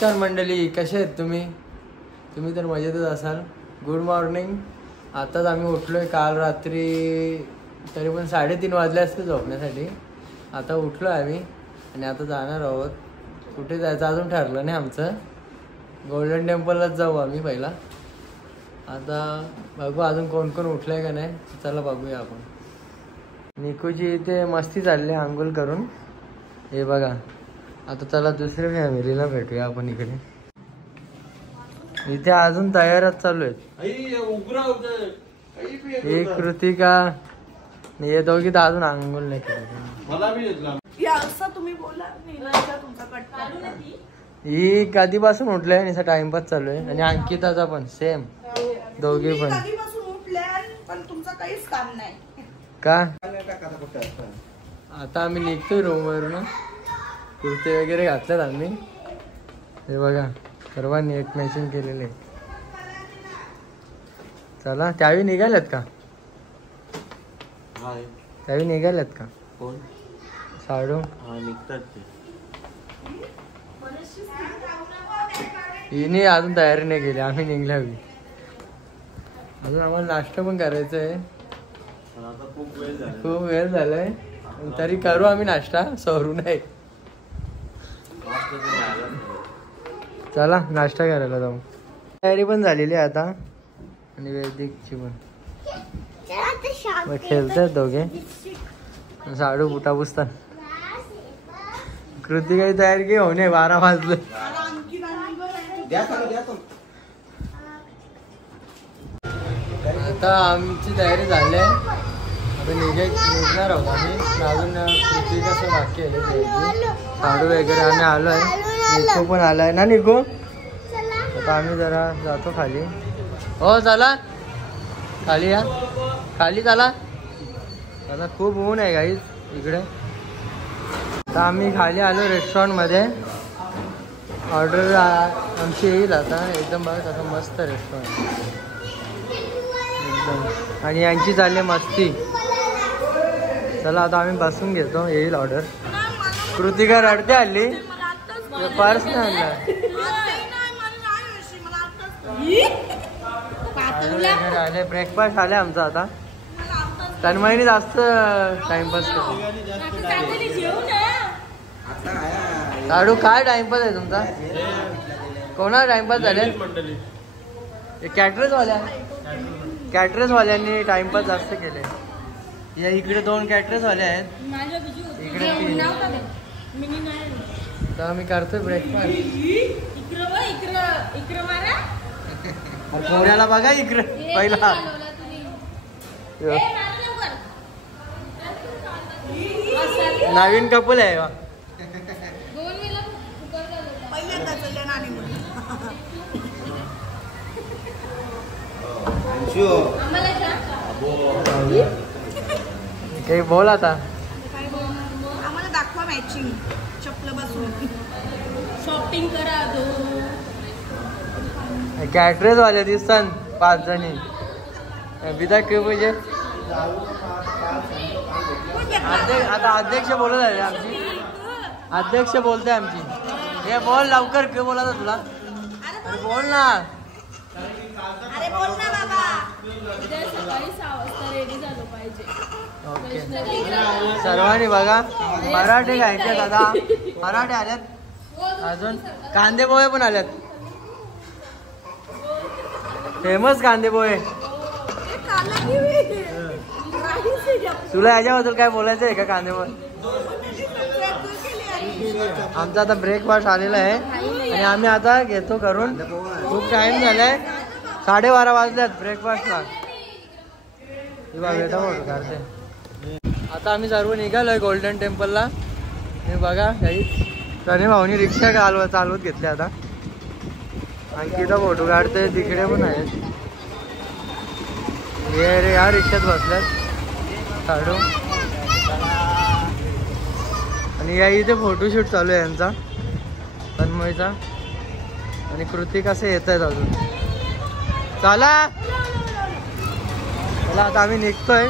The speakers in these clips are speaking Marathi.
नमस्कार मंडळी, कसे आहेत तुम्ही? तुम्ही तर मजेतच असाल. Good morning. आताच आम्ही उठलोय. काल रात्री तरी पण 3:30 वाजले असते झोपण्यासाठी. आता उठलो आम्ही आणि आता जाणार आहोत. कुठे जायचं अजून ठरलं नाही आमचं. गोल्डन टेम्पललाच जाऊ आम्ही पहिला. आता बघू अजून कोण कोण उठलंय का नाही. चला बघूया आपण. निकूची इथे मस्ती चालली आंघोळ करून. हे बघा. आता चला दुसऱ्या फॅमिलीला भेटूया आपण इकडे. इथे अजून तयारच चालू आहेत. ही कृतिका हे दोघी तर अजून आंघोळ नाही केली. ही कधीपासून उठले आणि टाइमपास चालू आहे. आणि अंकिताचा पण सेम. दोघी पण तुमचं काहीच काम नाही का. आता आम्ही निघतोय रूम वरून. कुर्ते वगैरे घातलेत आम्ही. हे बघा सर्वांनी एक मॅचिंग केलेले. चला त्यावेळी निघाल्यात का. त्यावेळी निघाल्यात का कोण साडू निघतात ते. हिने अजून तयारी नाही केली. आम्ही निघल्यावी. अजून आम्हाला नाश्ता पण करायचा आहे. खूप वेळ झालाय तरी करू आम्ही नाश्ता. सरू नाही. चला नाश्ता करायला जाऊ. तयारी पण झालेली आहे आता. आणि वैदिकची पण. खेळतात दोघे. साडू बुटा पुसतात. कृतिकाची तयारी की होणे 12 वाजले. आता आमची तयारी झाली आहे. आता निघणार आहोत आम्ही. अजून कृतिकाचं बाकी आहे. साडू वगैरे आम्ही आलो आहे. निको पण आलाय ना. निको आता आम्ही जरा जातो खाली. हो चला खाली या. खाली चला. आता खूप ऊन आहे गाईज इकडे. आता आम्ही खाली आलो रेस्टॉरंट मध्ये. ऑर्डर आमची येईल आता. एकदम बघा कसं मस्त रेस्टॉरंट एकदम. आणि यांची चालली मस्ती. चला आता आम्ही बसून घेतो. येईल ऑर्डर. कृतिका रडते हल्ली. पर्स नाही आणलाय. ब्रेकफास्ट आले आमचा आता. तन्मयनी जास्त टाइमपास करतो. साडू काय टाइमपास आहे तुमचा. कोणा टाइमपास झाले. कॅटरेस वाल्यांनी टाइमपास जास्त केले. या इकडे 2 कॅटरेस वाले आहेत. इकडे 3. तर आम्ही करतोय ब्रेकफास्ट. पोऱ्याला बघा इकडे पहिला. नवीन कपल आहे. काही बोल आता. आम्हाला दाखवा मॅचिंग. चप्पल बसून शॉपिंग करा. कॅटरेस वाले दिसतात 5 जणी. विदा काय पाहिजे. आता अध्यक्ष बोलत आहे आमची. अध्यक्ष बोलते आमची. हे बोल लवकर. काय बोलायचं तुला. अरे बोल ना. अरे बोल ना बाबा. सकाळी 6 वाजता रेडी झालो पाहिजे. ओके सर्वांनी बघा पराठे खायचे. दादा पराठे आल्यात. अजून कांदे पोहे पण आल्यात. फेमस कांदे पोहे. तुला याच्याबद्दल काय बोलायचं आहे का. कांदे पोहे आमचा आता ब्रेकफास्ट आलेला आहे. आणि आम्ही आता घेतो करून. खूप टाइम झालाय. 12:30 वाजल्यात ब्रेकफास्टला. आता आम्ही सर्व निघालोय गोल्डन टेम्पलला. हे बघा काही तरी भाऊनी रिक्षा चालवत घेतली आता. अंकिता फोटो काढते. तिकडे पण आहेत. हे रे या रिक्षात बसल्यात साडू. आणि या इथे फोटोशूट चालू आहे यांचा तन्मयचा. आणि कृतिक असे येत आहेत अजून. चला चला आता आम्ही निघतोय.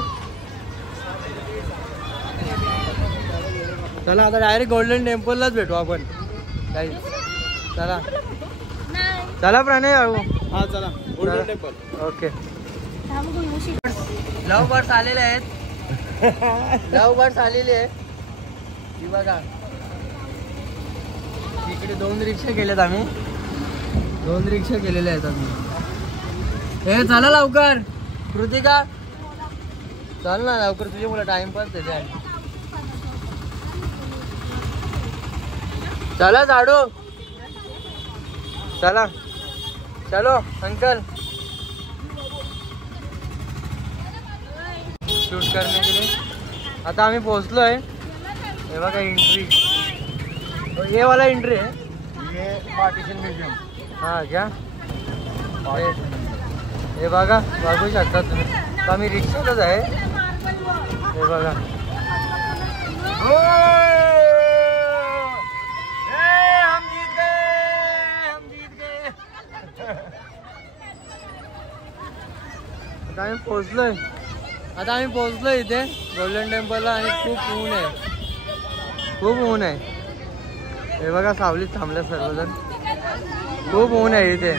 चला आता डायरेक्ट गोल्डन टेम्पललाच भेटू आपण. काही चला नाही चला प्रणय जाऊ. हा चला गोल्डन टेम्पल. ओके. थांब गं, उशीर. लव बर्ड्स आलेले आहेत. लव बर्ड्स आलेले आहेत. ही बघा इकडे 2 रिक्षा केल्यात आम्ही. 2 रिक्षा केलेल्या आहेत आम्ही. हे चला लवकर कृतिका चल ना लवकर तुझे मला टाइमपास देते. चला झाडू चला चलो अंकल शूट करने के लिए. आता आम्ही पोहोचलोय. हे बघा एंट्री. ये वाला एंट्री है. ये पार्टीशन म्युझियम. हा क्या हे बघा बघू शकता तुम्ही. आम्ही रिक्षातच आहे. हे बघा हम जीत गए हम जीत गए. आता आम्ही पोहोचलोय. इथे गोल्डन टेम्पलला आणि खूप ऊन आहे. खूप ऊन आहे. हे बघा सावलीत थांबल्या सर्वजण. खूप ऊन आहे इथे.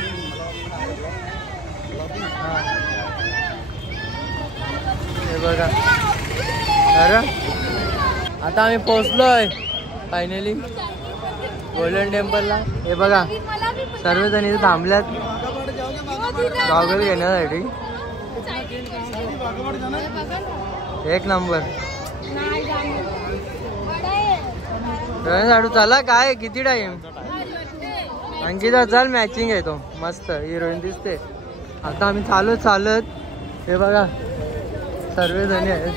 हे बघा अरे आता आम्ही पोहोचलोय फायनली गोल्डन टेम्पलला. हे बघा सर्वजण इथे थांबल्यात गॉगल घेण्यासाठी. एक नंबर. झाडू चला काय किती टाइम. अंकिता चल मॅचिंग आहे तो मस्त हिरोईन दिसते. आता आम्ही चालत हे बघा सर्वजणी आहेत.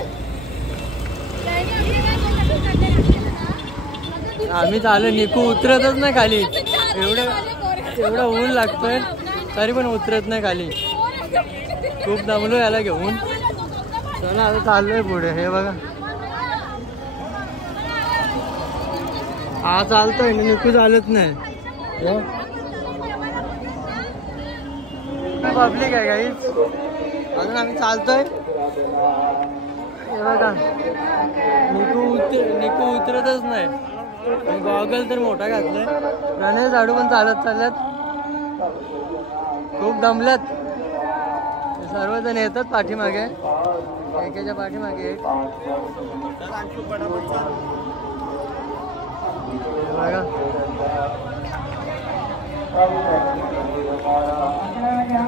आम्ही निकू उतरतच नाही खाली. एवढं ऊन लागतोय तरी पण उतरत नाही खाली. खूप दमलो याला घेऊन. चला आता चाललोय पुढे. हे बघा हा चालतोय निकू चालत नाही. पब्लिक आहे काहीच. अजून आम्ही चालतोय. हे बघा निकू उतरतच नाही. गॉगल तर मोठा घातलाय. प्रणय झाडू पण चालत खूप दमल्यात. सर्वजण येतात पाठीमागे एकेच्या पाठीमागे एक. बघा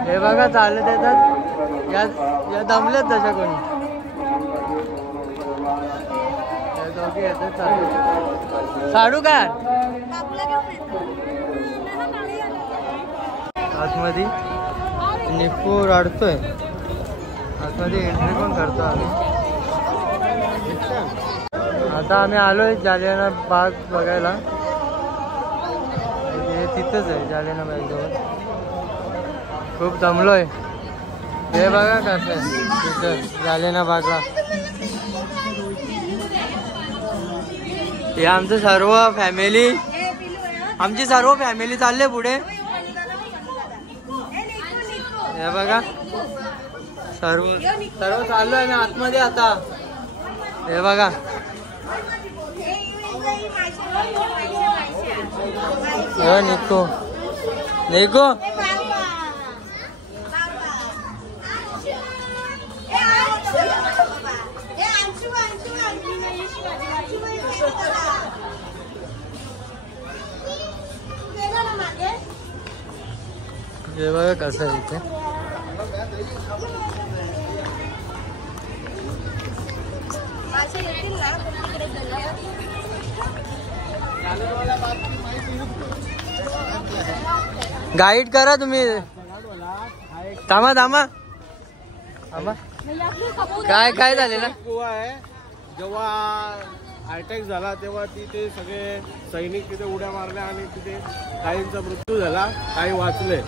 हे बघा चालत येतात. या दमल्यात तशा कोणी. साडू काय आतमध्ये निकू रडतोय. आतमध्ये एंट्री पण करतो आम्ही. आता आम्ही आलोय जालियाना बाग बघायला. तिथंच आहे जालियाना बाग जवळ. खूप दमलोय. हे बघा कसं आहे तिथं जालियाना बागला. हे आमची सर्व फॅमिली चालले पुढे. हे बघा सर्व चाललोय ना आतमध्ये आता. हे बघा निको हे बघा कसं आहे इथे. गाईड करा तुम्ही. थांबा काय झालेलं. जेव्हा अटॅक झाला तेव्हा तिथे सगळे सैनिक तिथे उड्या मारल्या आणि तिथे काहींचा मृत्यू झाला. काही वाचले.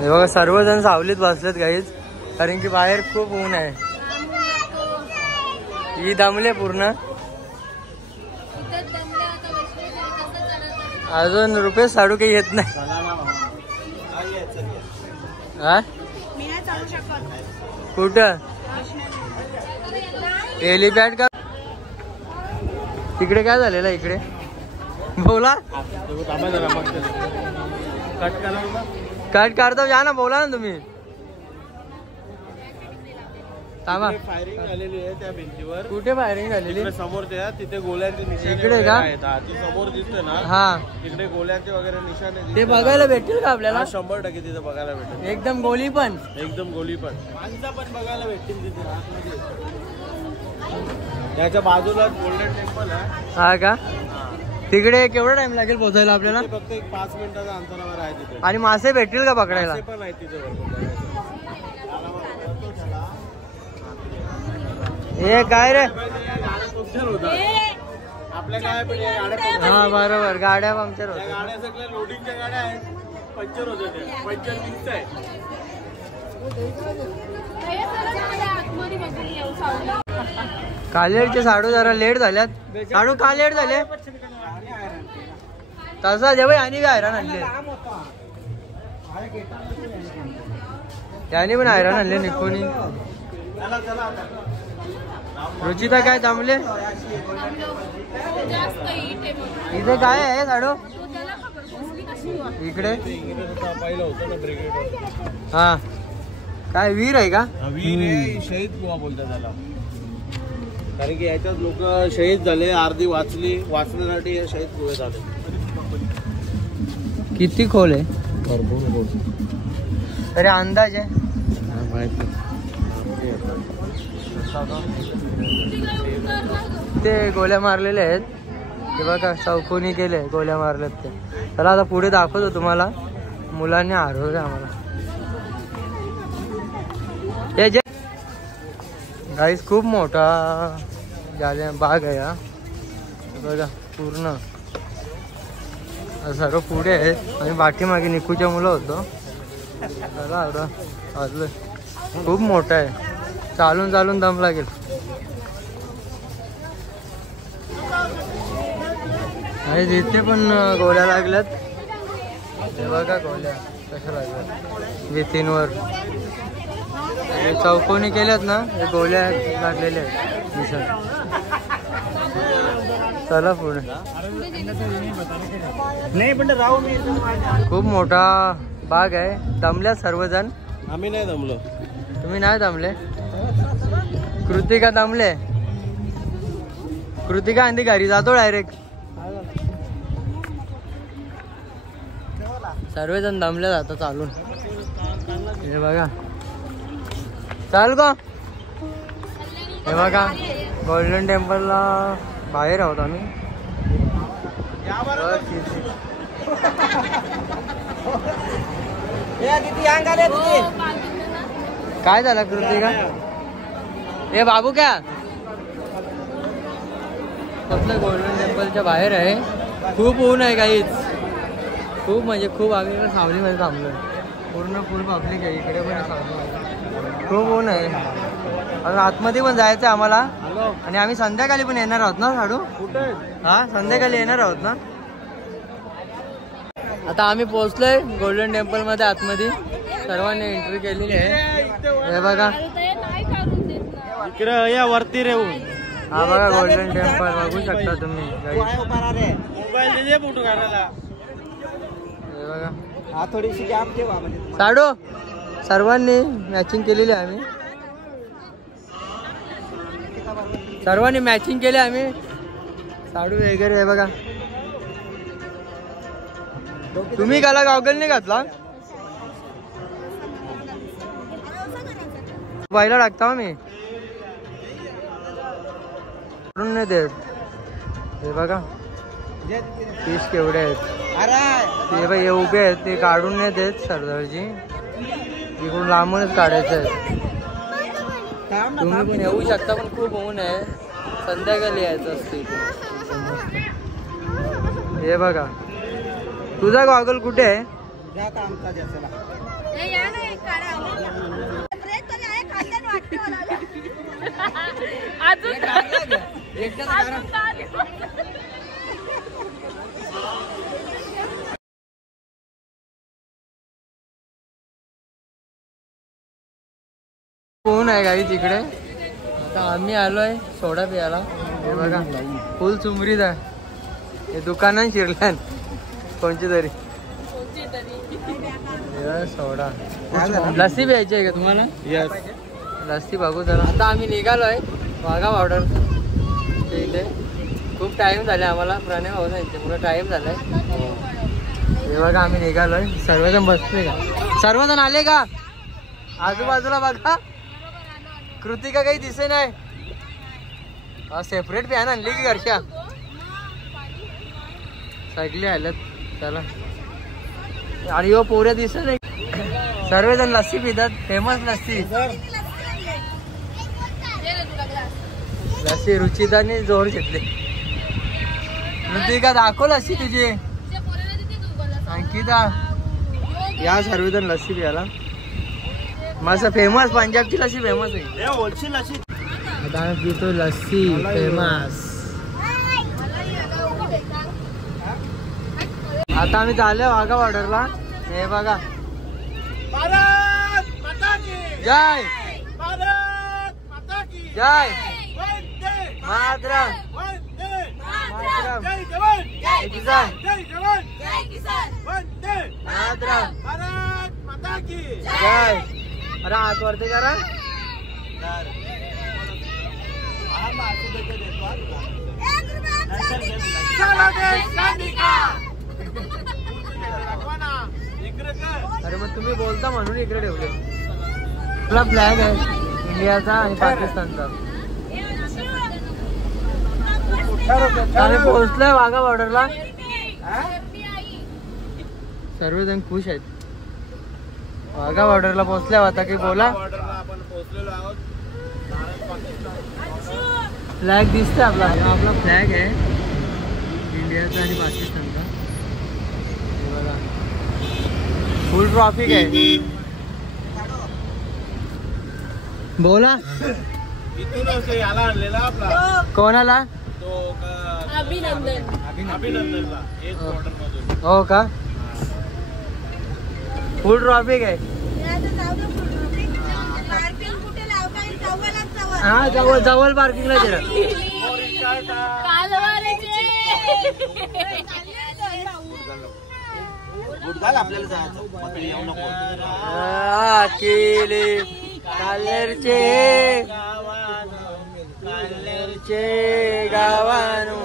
हे बघा सर्वजण सावलीत बसलेत काहीच. कारण की बाहेर खूप ऊन आहे. ही दमले पूर्ण. अजून रुपेश साडू काही येत नाही. कुठं हेलिपॅड का? तिकडे काय झालेलं इकडे बोला. कट करतो जा ना, बोला ना तुम्ही. थांबा. फायरिंग झालेली आहे त्या भिंतीवर. कुठे फायरिंग झालेली? समोर तिथे गोळ्यांचे निशाणे इकडे का? ती समोर दिसते ना, हा तिकडे गोळ्यांचे वगैरे निशाणे ते बघायला भेटतील का आपल्याला? 100% तिथे बघायला भेटेल. एकदम गोली पण, एकदम गोली पण, माणसं पण बघायला भेटतील तिथे आतमध्ये. त्याच्या बाजूला गोल्डन टेम्पल आहे. हा का? तिकडे केवढा टाइम लागेल पोहोचायला आपल्याला? फक्त एक 5 मिनिटाच्या अंतरावर आहे तिथे. आणि मासे भेटतील का पकडायला? मासे पण आहेत तिथे भरपूर. हे काय रे? आपल्या काय पण या गाड्या हा बरोबर, गाड्या पंक्चर होत्या. गाड्या सगळ्या लोडिंगच्या गाड्या आहेत, पंक्चर होत्या त्या. पंक्चर दिसत आहे. कालेडचे साडू जरा लेट झाल्यात. साडू का लेट झाले? तसा जे आणि हैराण आणले, त्याने पण हैराण आणले निकोनी. रुचिता काय थांबले इथे? काय आहे साडू इकडे? हा काय वीर आहे का? वीर आहे, शहीद बुवा बोलतात त्याला. कारण की याच्यात लोक शहीद झाले, अर्धी वाचण्यासाठी हे शहीद बुवे झाले. किती खोल आहे? भरपूर खोल. तरी अंदाज आहे? ते गोळ्या मारलेले आहेत ते बघा, चौकोनी केले गोळ्या मारल्यात ते. चला आता पुढे दाखवतो तुम्हाला. मुलांनी हरवलं आम्हाला. हे जे गाईस खूप मोठा झाले बाग आहे हा बघा पूर्ण. सर्व पुढे आहेत आणि पाठीमागे निकूच्या मुलं होतो. चला आता वाजलं. खूप मोठा आहे, चालून चालून दम लागेल. आणि तिथे पण गोळ्या लागल्यात. हे बघा गोळ्या कशा लागल्यात भिंतींवर. चौकोनी केल्यात ना, हे गोळ्या लागलेल्या आहेत निशाण. चला पुढे. खूप मोठा बाग आहे. दमल्या सर्वजण. आम्ही नाही दमलो. तुम्ही नाही दमले? कृतिका दमले. कृतिका आणि घरी जातो डायरेक्ट. सर्वजण दमले जातात चालून. हे बघा चाल का. हे बघा गोल्डन टेम्पलला बाहेर आहोत आम्ही. काय झालं कृतिका? हे बाबू क्या आपलं गोल्डन टेम्पलच्या बाहेर आहे. खूप ऊन आहे काहीच, खूप म्हणजे खूप. आम्ही सावलीमध्ये थांबलोय. पूर्ण फुल पब्लिक आहे इकडे पण सावली. खूप ऊन आहे. अजून आतमध्ये पण जायचं आहे आम्हाला. आणि आम्ही संध्याकाळी पण येणार आहोत ना साडू? हा संध्याकाळी येणार आहोत ना. आता आम्ही पोहोचलोय गोल्डन टेम्पल मध्ये आतमध्ये. सर्वांनी एंट्री केलेली आहे. हे बघा इकडे या वरती रेऊन. हा बघा गोल्डन टेम्पल बघू शकता तुम्ही. मोबाईल फोटो काढायला. हे बघा साडू सर्वांनी मॅचिंग केलेली आहे. आम्ही सर्वांनी मॅचिंग केले आम्ही. साडू वगैरे हे बघा. तुम्ही गाला गॉगल नाही घातला? बाईला टाकता मी नाही देत. हे बघा फिश केवढे आहेत. ते बाई उभे आहेत ते काढून नाही देत सरदारजी. इकडून लांबूनच काढायचं आहे. तुम्ही पण येऊ शकता पण खूप ऊन आहे. संध्याकाळी यायचं असते. हे बघा तुझा गॉगल कुठे आहे? अजून कोण आहे काही तिकडे. आता आम्ही आलोय सोडा प्यायला. हे बघा फुल चुमरीच आहे. हे दुकानात शिरल्यान कोणची तरी सोडा. लस्सी प्यायची आहे का तुम्हाला? यस. लस्सी बघू जरा. आता आम्ही निघालोय वाघा बॉर्डर इथे. खूप टाइम झाले आम्हाला. प्रणय भाऊ नाही पुरा टाइम झालाय. हे बघा आम्ही निघालोय. सर्वजण बसले का? सर्वजण आले का? आजूबाजूला बघा. कृतिका काही दिसे नाही. सेपरेट पॅन आणली की घरच्या सगळे आल्यात. चला आणि हो पोऱ्या दिसत नाही. सर्वजण लस्सी पितात. फेमस लस्सी. लस्सी रुचिताने जोर घेतले. कृतिका दाखव लस्सी तुझी. अंकिता या सर्वजण लस्सी प्यायला. मस्त फेमस पंजाबची लस्सी फेमस आहे. आता आम्ही पितो लस्सी फेमस. आता आम्ही चाललोय वाघा बॉर्डरला. हे बघा जय जय मातरम मातरम जय. अरे हात वरती करा. अरे मग तुम्ही बोलता म्हणून इकडे ठेवले. आपला फ्लॅग आहे इंडियाचा आणि पाकिस्तानचा. आम्ही पोहोचलोय वाघा बॉर्डरला. सर्वजण खुश आहेत. वाघा बॉर्डरला पोहोचल्या. आता की बोला. आपण पोहोचलेलो आहोत. फ्लॅग दिसतोय आपला. आपला फ्लॅग आहे इंडियाचा आणि पाकिस्तानचा. बघा फुल ट्रॉफिक आहे. बोला. इथूनच याला आणलेला आपला. कोणाला? तो अभिनंदन. अभिनंदनला एज बॉर्डर मधून. हो का? फुल ट्रॉफिक आहे. हा जवळ जवळ पार्किंगला जरा. केले कालेरचे गावानो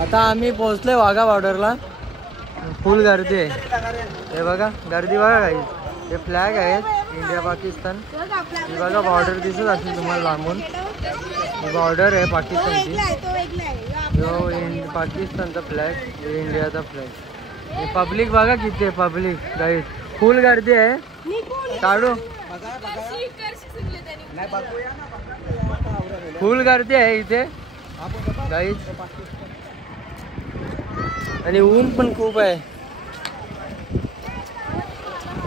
आता आम्ही पोहोचलोय वाघा बॉर्डरला. फुल गर्दी आहे. हे बघा गर्दी बघा काही. हे फ्लॅग आहेत इंडिया पाकिस्तान. हे बघा बॉर्डर दिसत असेल तुम्हाला लांबून. ही बॉर्डर आहे पाकिस्तानची. पाकिस्तानचा फ्लॅग. हे इंडियाचा फ्लॅग. हे पब्लिक बघा किती आहे पब्लिक गाईड. फुल गर्दी आहे. काढू फुल गर्दी आहे इथे गाईड. आणि ऊन पण खूप आहे.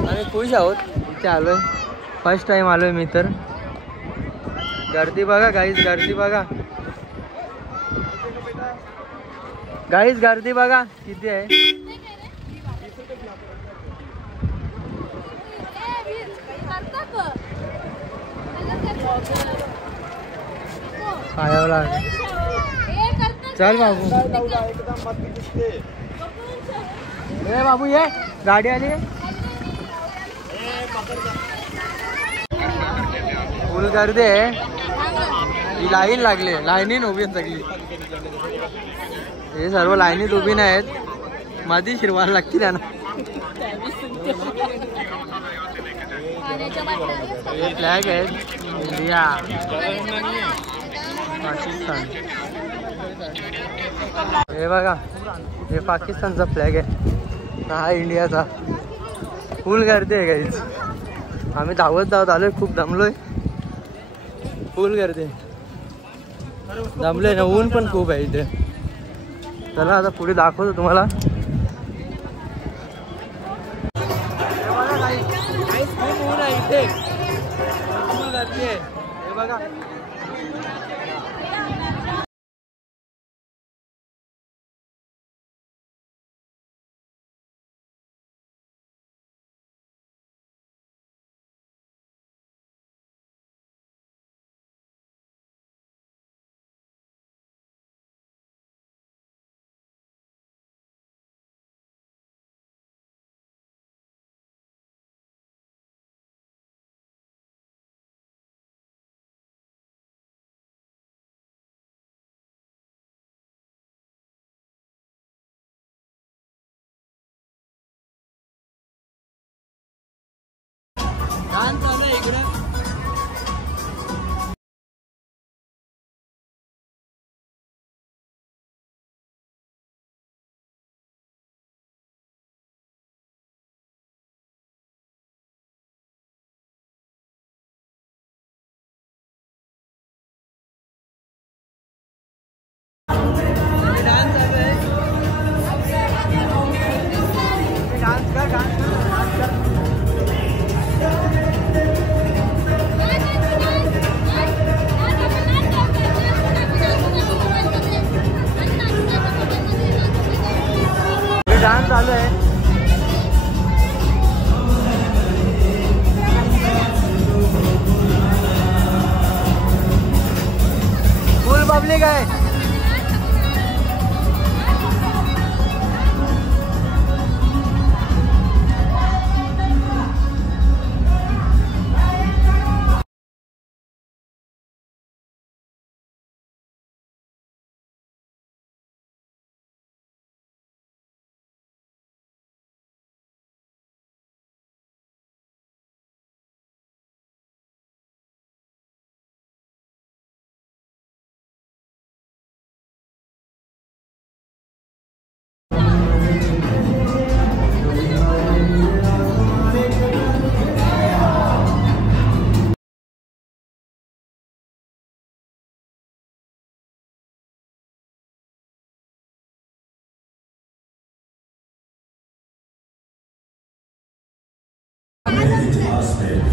आम्ही खुश आहोत इथे आलोय. फर्स्ट टाइम आलोय मी तर. गर्दी बघा गाईज. गर्दी बघा गाईज. गर्दी बघा किती आहे. पायावला. चल बाबू. ए बाबू ये गाडी आली. फुल गर्दी आहे. ही लाईन लागली. लाईनीन उभी सगळी. हे सर्व लाईनीत उभी नाहीत. मध्ये शिरवायला लागतील ना. हे फ्लॅग आहेत इंडिया पाकिस्तान. हे बघा हे पाकिस्तानचा फ्लॅग आहे. हा इंडियाचा. फुल गर्दी आहे काहीच. आम्ही धावत आलोय. खूप दमलोय. फुल गर्दी दमलोय ना. ऊन पण खूप आहे इथे. चला आता पुढे दाखवतो तुम्हाला. खूप ऊन आहे इथे. फुल गर्दी आहे. हे बघा डान्स चालू आहे इकडे. डान्स चालू आहे. फुल पब्लिक आहे.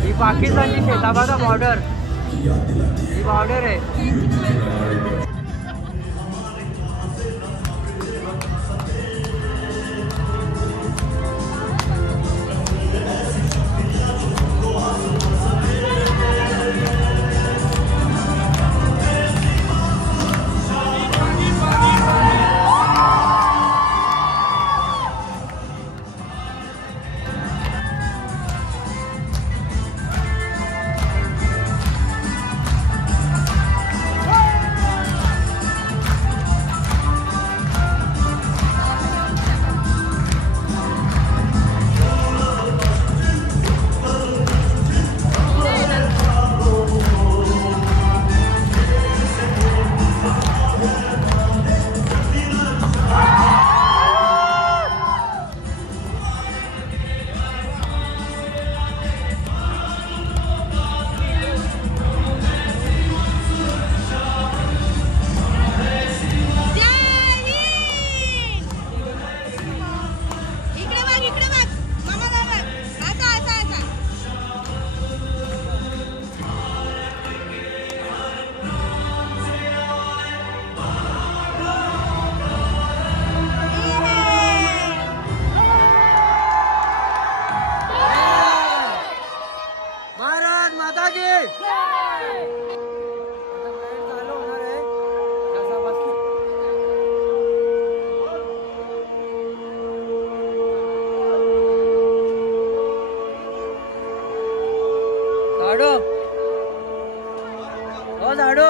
ही पाकिस्तानची शेताबादा बॉर्डर. ही बॉर्डर आहे. झाडो हो झाडो.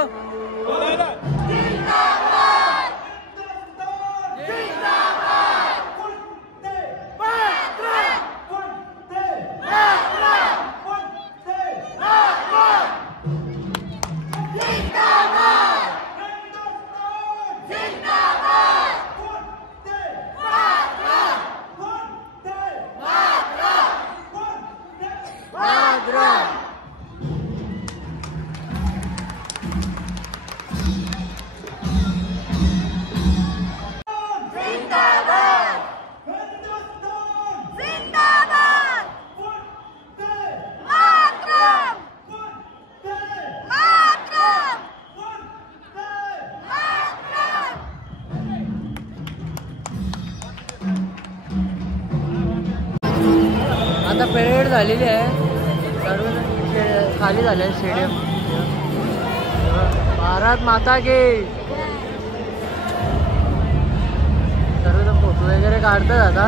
आता परेड झालेली आहे. सर्व खाली झाले आहे स्टेडियम. भारत माता की. सर्व फोटो वगैरे काढतात आता.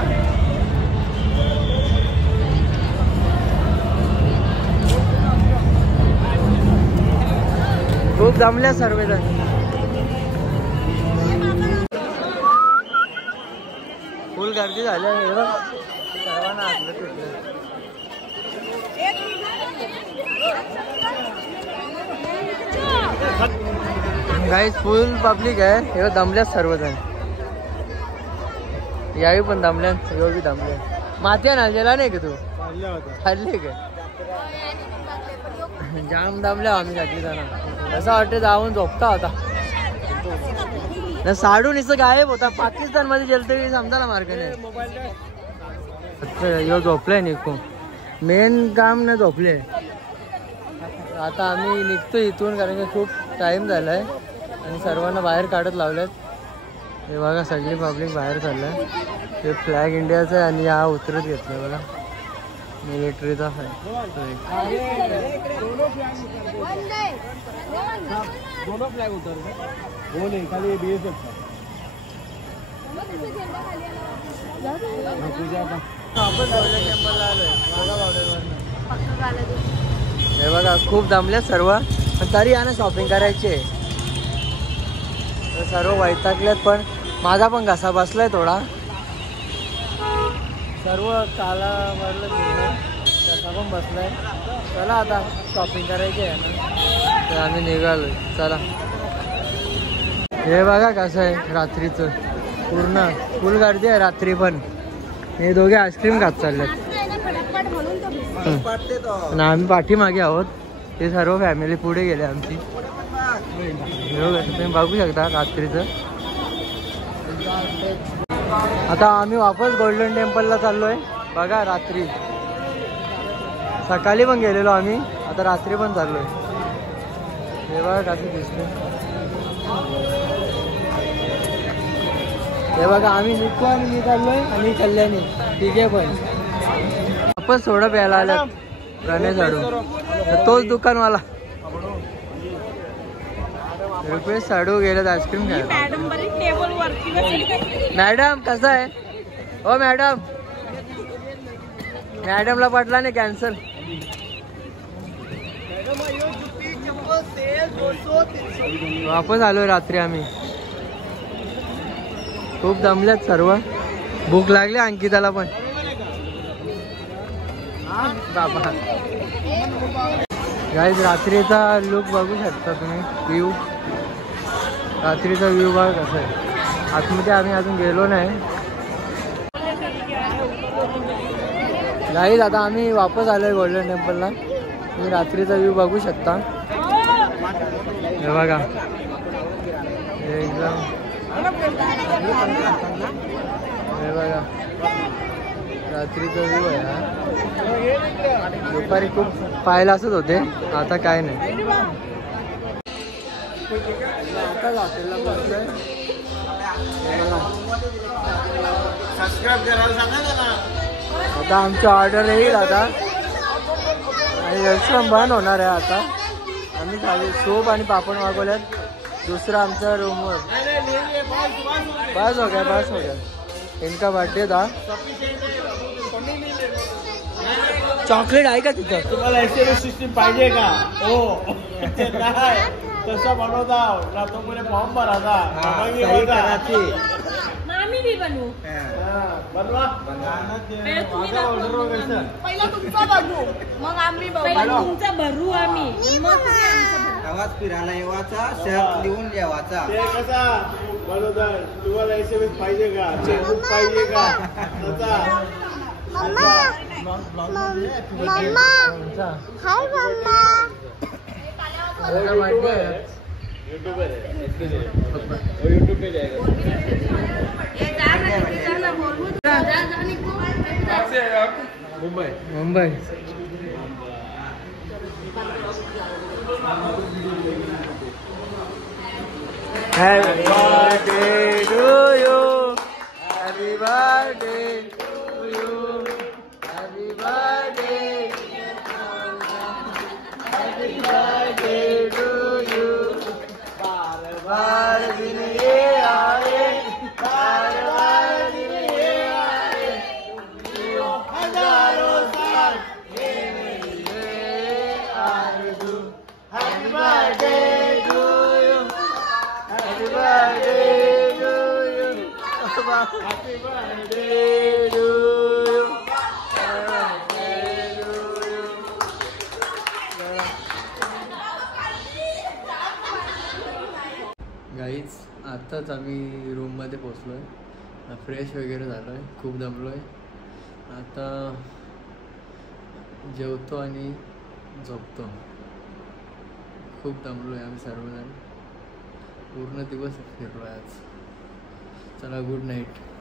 खूप जमल्या सर्वजण. फुल गर्दी झाली आहे. सर्वांना हातलं गाईज फुल पब्लिक आहे. हे दमल्यात सर्वजण. यावी पण दमल्यात, यो बी दमल्या. माथ्या नांदेला नाही का तू? खाल्ली का? जाम दमल्या आम्ही सगळी जण. असं वाटतं जाऊन झोपता होता. साडू निसं गायब होता. पाकिस्तान मध्ये गेलतो समजा मार्गाने. यो झोपलाय निघू. मेन काम न झोपले. आता आम्ही निघतो इथून कारण की खूप टाइम झालाय आणि सर्वांना बाहेर काढत लावल्यात. हे बघा सगळी पब्लिक बाहेर चाललंय. ते फ्लॅग इंडियाचं आहे आणि हा उतरत घेतलाय बघा मिलिटरीचा आहे. हे बघा खूप दमल्यात सर्व पण तरी यानं शॉपिंग करायची. सर्व वैतागल्यात पण माझा पण घसा बसलाय थोडा. सर्व काला भरलं घसा पण बसलाय. चला आता शॉपिंग करायची आहे ना तर आम्ही निघालोय. चला हे बघा कसं आहे रात्रीचं पूर्ण फुल गर्दी आहे रात्री पण. हे दोघे आईस्क्रीम खात चाललेत आणि आम्ही पाठीमागे आहोत. ते सर्व फॅमिली पुढे गेले आमची. तुम्ही बघू शकता रात्रीचं. आता आम्ही वापस गोल्डन टेम्पलला चाललोय. बघा रात्री सकाळी पण गेलेलो आम्ही. आता रात्री पण चाललोय. हे बघा कसं दिसतंय. हे बघा आम्ही निघतो आणि मी चाललोय आणि कल्याणी तिघे पण. वापस सोडा प्यायला आल्यात गणेश साडू. तोच दुकानवाला रुपेश साडू गेलेत आईस्क्रीम घ्यायला. मॅडम कसं आहे हो मॅडम? मॅडमला पटला नाही कॅन्सल. वापस आलोय रात्री आम्ही. खूप दमल्यात सर्व. भूक लागली अंकिताला पण. बाबा गाईज रात्रीचा लुक बघू शकता तुम्ही. व्ह्यू रात्रीचा व्ह्यू बघा कसा आहे. आतमध्ये आम्ही अजून गेलो नाही. गाईज आता आम्ही वापस आलोय गोल्डन टेम्पलला. तुम्ही रात्रीचा व्ह्यू बघू शकता. हे बघा एकदम. हे बघा रात्रीचा व्ह्यू आहे हा. दुपारी खूप पाहायला असत होते आता काय नाही. आता आमची ऑर्डर येईल आता आणि रेस्टॉरंट बंद होणार आहे आता. आम्ही खाली सूप आणि पापड मागवल्यात. दुसरा आमच्या रूमवर. बस हो गया. इनका बर्थडे था. चॉकलेट आहे का तिथं? तुम्हाला एसएमएस सिस्टीम पाहिजे का? हो तसं बनवता ना. तो पुढे फॉर्म भरायचा. आम्ही बी बनवू. बनवा. पहिला तुमचा बघू मग आम्ही तुमचा भरू आम्ही. मग आवाज फिरायला येवाचा शर्ट लिहून द्यावाचा. ते कसा बनवता? तुम्हाला एसएमएस पाहिजे का? चेकबुक पाहिजे का? यूट्यूब पे जाएगा. Mumbai Happy birthday to you. Happy birthday to you. Happy birthday. Happy birthday to you. बार दिन ये आए. बार दिन ये आए. हजारों साल ये आरज़ू. Happy birthday to you. Happy birthday to you. Happy birthday to you. आत्ताच आम्ही रूममध्ये पोचलो आहे, फ्रेश वगैरे झालो आहे, खूप दमलो आहे. आता जेवतो आणि झोपतो. खूप दमलो आहे आम्ही सर्वजण, पूर्ण दिवस फिरलो आहे आज. चला, गुड नाईट.